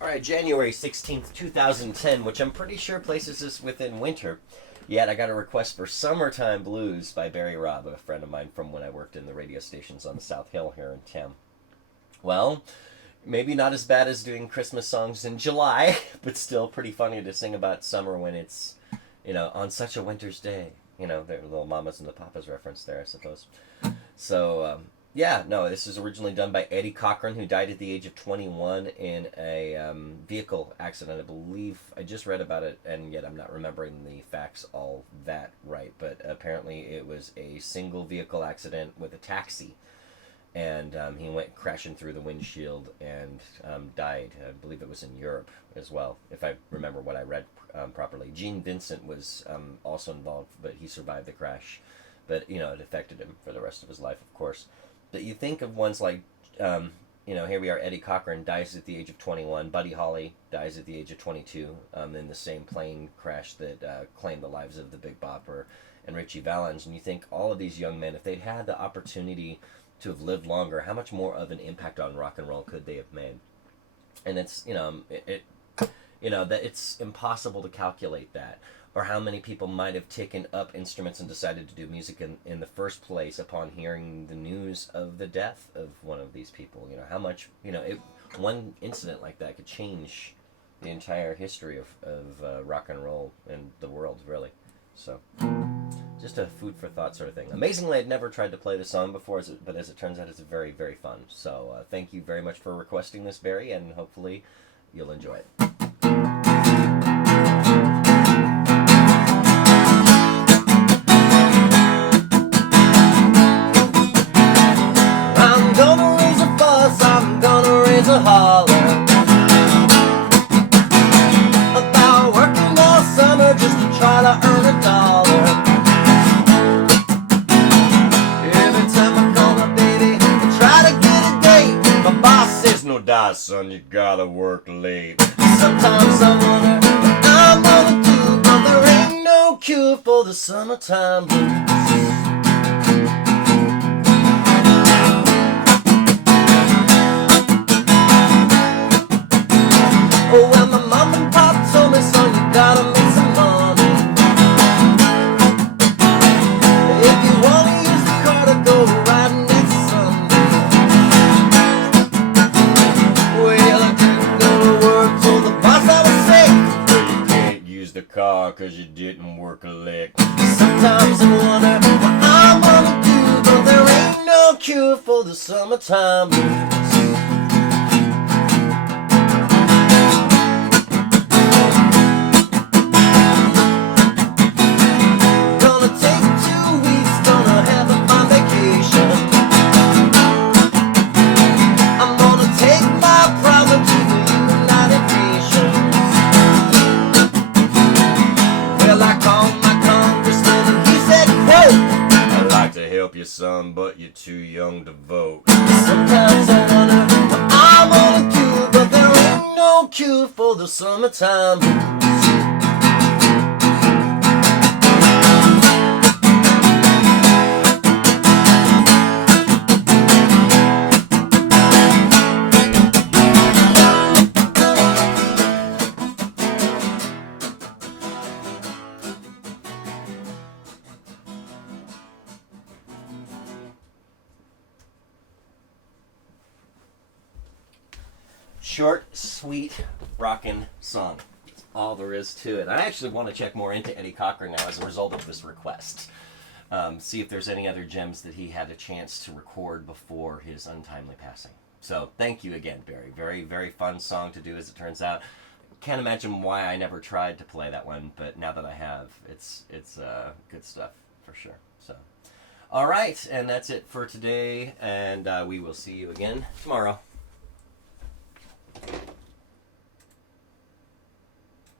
All right, January 16th, 2010, which I'm pretty sure places us within winter. Yet I got a request for Summertime Blues by Barry Robb, a friend of mine from when I worked in the radio stations on the South Hill here in town. Well, maybe not as bad as doing Christmas songs in July, but still pretty funny to sing about summer when it's, on such a winter's day. Their little mamas and the papas reference there, I suppose. So, this is originally done by Eddie Cochran, who died at the age of 21 in a vehicle accident. I believe I just read about it, and yet I'm not remembering the facts all that right. But apparently it was a single vehicle accident with a taxi, and he went crashing through the windshield and died. I believe it was in Europe as well, if I remember what I read properly. Gene Vincent was also involved, but he survived the crash. But, it affected him for the rest of his life, of course. But you think of ones like, here we are, Eddie Cochran dies at the age of 21. Buddy Holly dies at the age of 22 in the same plane crash that claimed the lives of the Big Bopper and Richie Valens. And you think all of these young men, if they'd had the opportunity to have lived longer, how much more of an impact on rock and roll could they have made? And it's, that it's impossible to calculate that. Or how many people might have taken up instruments and decided to do music in the first place upon hearing the news of the death of one of these people. How much, one incident like that could change the entire history of rock and roll and the world, really. So, just a food for thought sort of thing. Amazingly, I'd never tried to play the song before, but as it turns out, it's very, very fun. So, thank you very much for requesting this, Barry, and hopefully you'll enjoy it. A holler about working all summer just to try to earn a dollar. Every time I call my baby I try to get a date, my boss says, "No die, son, you gotta work late." Sometimes I wonder what I'm gonna do, but there ain't no cure for the summertime blues. Oh, well, my mom and pop told me, son, you gotta make some money. If you wanna use the car to go riding next Sunday. Well, I didn't go to work, told the boss I was sick. Well, you can't use the car 'cause you didn't work a lick. Sometimes I wonder what I'm gonna do, but there ain't no cure for the summertime blues. Help you, son, but you're too young to vote. Sometimes I wonder what I'm gonna do, but there ain't no cure for the summertime blues. Short, sweet, rockin' song. That's all there is to it. I actually want to check more into Eddie Cochran now as a result of this request. See if there's any other gems that he had a chance to record before his untimely passing. So thank you again, Barry. Very, very fun song to do, as it turns out. Can't imagine why I never tried to play that one, but now that I have, it's good stuff for sure. So, all right, and that's it for today, and we will see you again tomorrow.